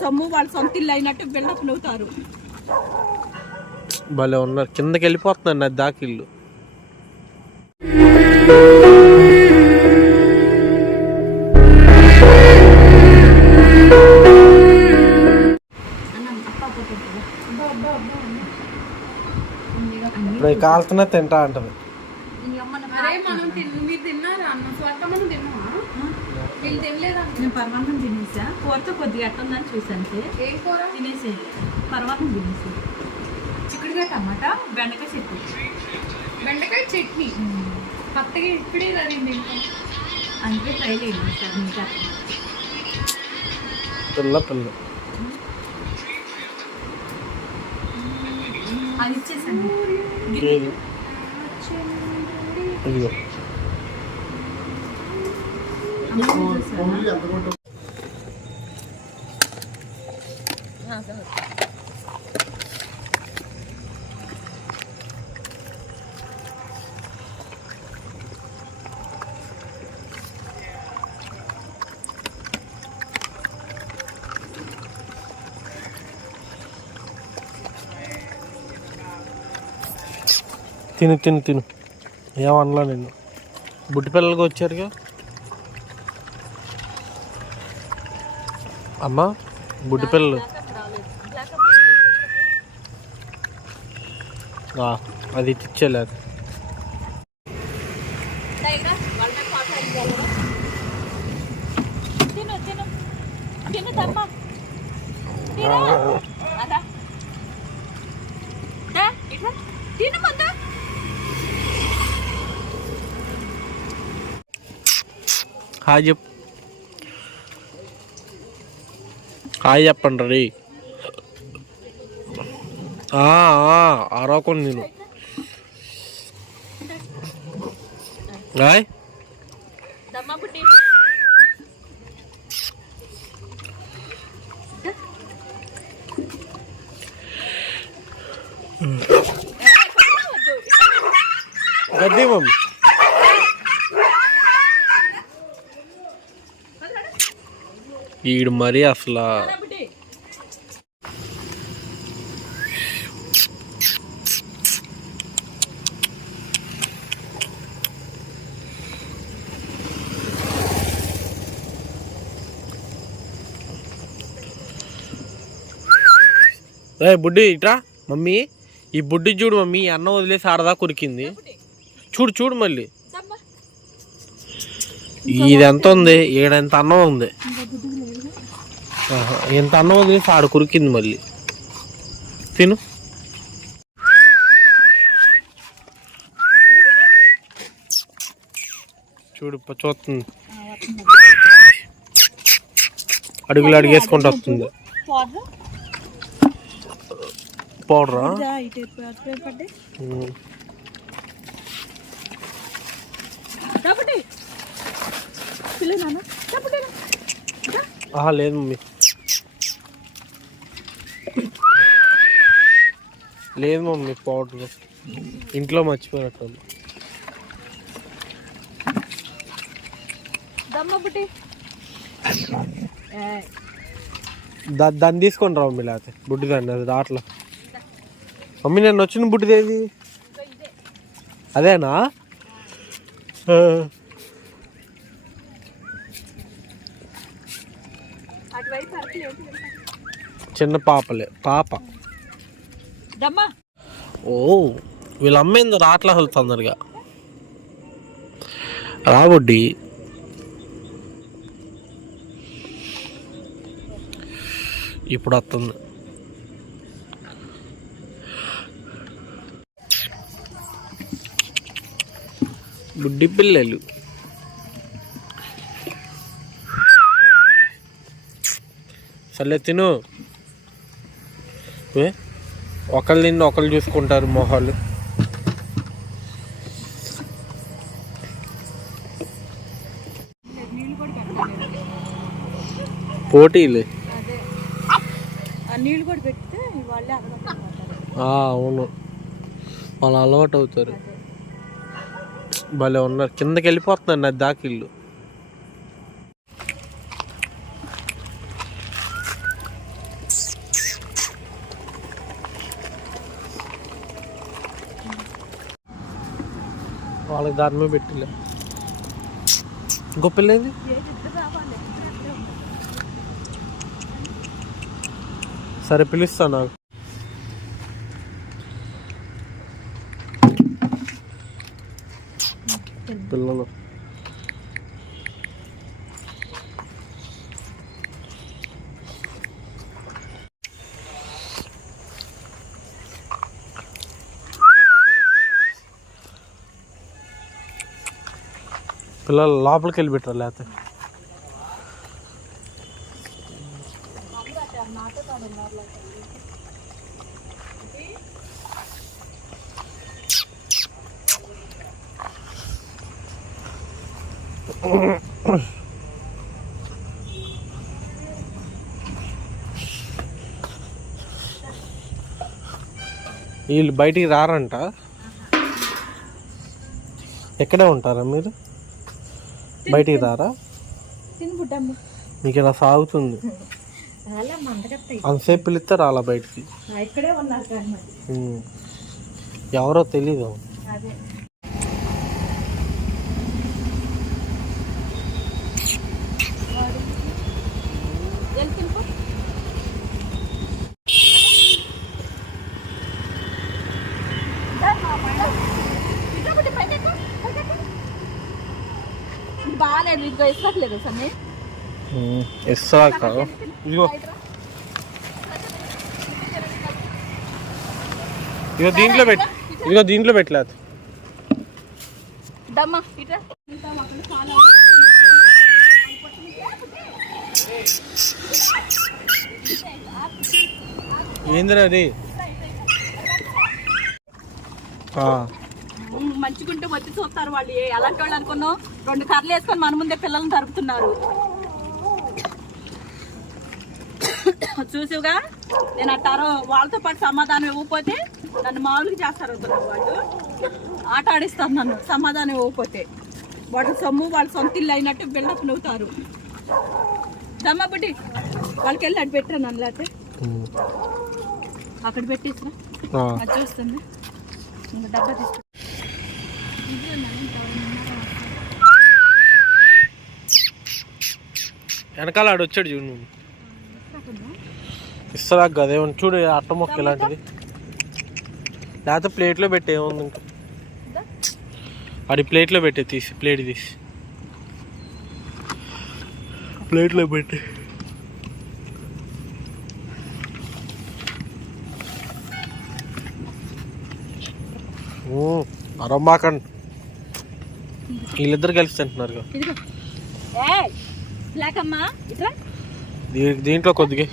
సొమ్ము వాళ్ళ సొంత ఇల్లు అయినట్టు బిల్డప్ అవుతారు. భలే ఉన్నారు. కిందకి వెళ్ళిపోతున్నాను అది దాకా ఇల్లు. ఇప్పుడు కాలుతున్నా తింటా అంటది. నేను పర్వాన్నం తినేసా. కూరతో కొద్దిగా ఎట్టుందని చూసాను. తినేసే పర్వాన్నం తినేసి చిక్కుడుగా టమాటా బెండకాయ చట్నీ కొత్తగా ఇప్పుడే కదండి అందుకే ట్రై చేయండి సార్. ఇంకా పిల్ల అది ఇచ్చేసండి. తిను ఏమనలా నేను. బుట్టి పిల్లలకి వచ్చారుగా అమ్మా. బుట్టి పిల్లలు అది ఇచ్చేలేదు. హాయ్ చెప్పండి రీ. అరవకుండా నేను గడ్డి మమ్మీ. ఈడు మరీ అసలు బుడ్డి ఇట్రా మమ్మీ. ఈ బుడ్డి చూడు మమ్మీ, అన్నం వదిలేసి ఆడదా కొరికింది. చూడు మళ్ళీ. ఇది ఎంత ఉంది? ఏడంత అన్నం ఉంది. ఎంత అన్నం వదిలేసి ఆడ కొరికింది మళ్ళీ. తిను. చూడు చూస్తుంది. అడుగులు అడిగేసుకుంటూ వస్తుంది. పౌడరా? లేదు మమ్మీ, లేదు మమ్మీ. పౌడర్ ఇంట్లో మర్చిపోయినట్టు. దాన్ని తీసుకొని రా మమ్మీ, లేకపోతే బుడ్డి దాన్ని. అది రాట్లా మమ్మీ. నేను వచ్చిన బుడ్డిదేవి అదేనా? చిన్న పాప. ఓ వీళ్ళ అమ్మేందో రాట్లా అసలు తొందరగా. రాబుడ్డి. ఇప్పుడు వస్తుంది. బుడ్డి పిల్లలు. సర్లే తిను. ఒకళ్ళు తిండి ఒకళ్ళు చూసుకుంటారు మొహాలు. పోటీలు. అవును, వాళ్ళు అలవాటు అవుతారు. భలే ఉన్నారు. కిందకి వెళ్ళిపోతున్నాను అది దాకా ఇల్లు. వాళ్ళకి దాని మీద పెట్టిలే. ఇంకో పిల్ల ఏంది? సరే పిలుస్తా నాకు. పిల్లలు పిల్లలు లోపలికి వెళ్ళి పెట్టారు లేకపోతే. వీళ్ళు బయటికి రారంట. ఎక్కడే ఉంటారా మీరు? బయటికి రారా? మీకు ఇలా సాగుతుంది. అంతసేపు పిలిస్తే రాలా బయటికి. ఎవరో తెలీదు. బాగాలేదు, ఇంకా ఇస్తలేదు సన్నీ. ఇస్తా కాదు. ఇదిగో ఇదిగో దీంట్లో పెట్టి, ఇదిగో దీంట్లో పెట్టలేదు. ఏందిరా అది? మంచిగుంటే వచ్చి చూస్తారు వాళ్ళు. అలాంటి వాళ్ళు అనుకున్నావు, 2 కర్రలు వేసుకొని మన ముందే పిల్లల్ని తరుపుతున్నారు. చూసిగా నేను అంటారో వాళ్ళతో పాటు సమాధానం ఇవ్వకపోతే నన్ను మామూలుగా చేస్తారు. వాళ్ళు ఆట ఆడిస్తారు నన్ను సమాధానం ఇవ్వకపోతే. వాళ్ళ సొమ్ము వాళ్ళ సొంత ఇల్లు అయినట్టు బిల్డప్ నవ్వుతారు. దమ్మా బుడ్డి వాళ్ళకి వెళ్ళి అటు పెట్టరా నన్ను, లేకపోతే అక్కడ పెట్టేసినా అది చూస్తుంది. ఇంకా డబ్బా తీసుకు. వెనకాల ఆడు వచ్చాడు చూడు. నువ్వు ఇస్తారా కదా ఏమన్నా చూడు, అట్ట మొక్క ఇలాంటిది. లేకపోతే ప్లేట్లో పెట్టే ఏముంది ఇంకా. అది ప్లేట్లో పెట్టే, తీసి ప్లేట్ తీసి ప్లేట్లో పెట్టి. అరమ్మాకండి, వీళ్ళిద్దరు కలిసి తింటున్నారు. దీంట్లో కొద్దిగా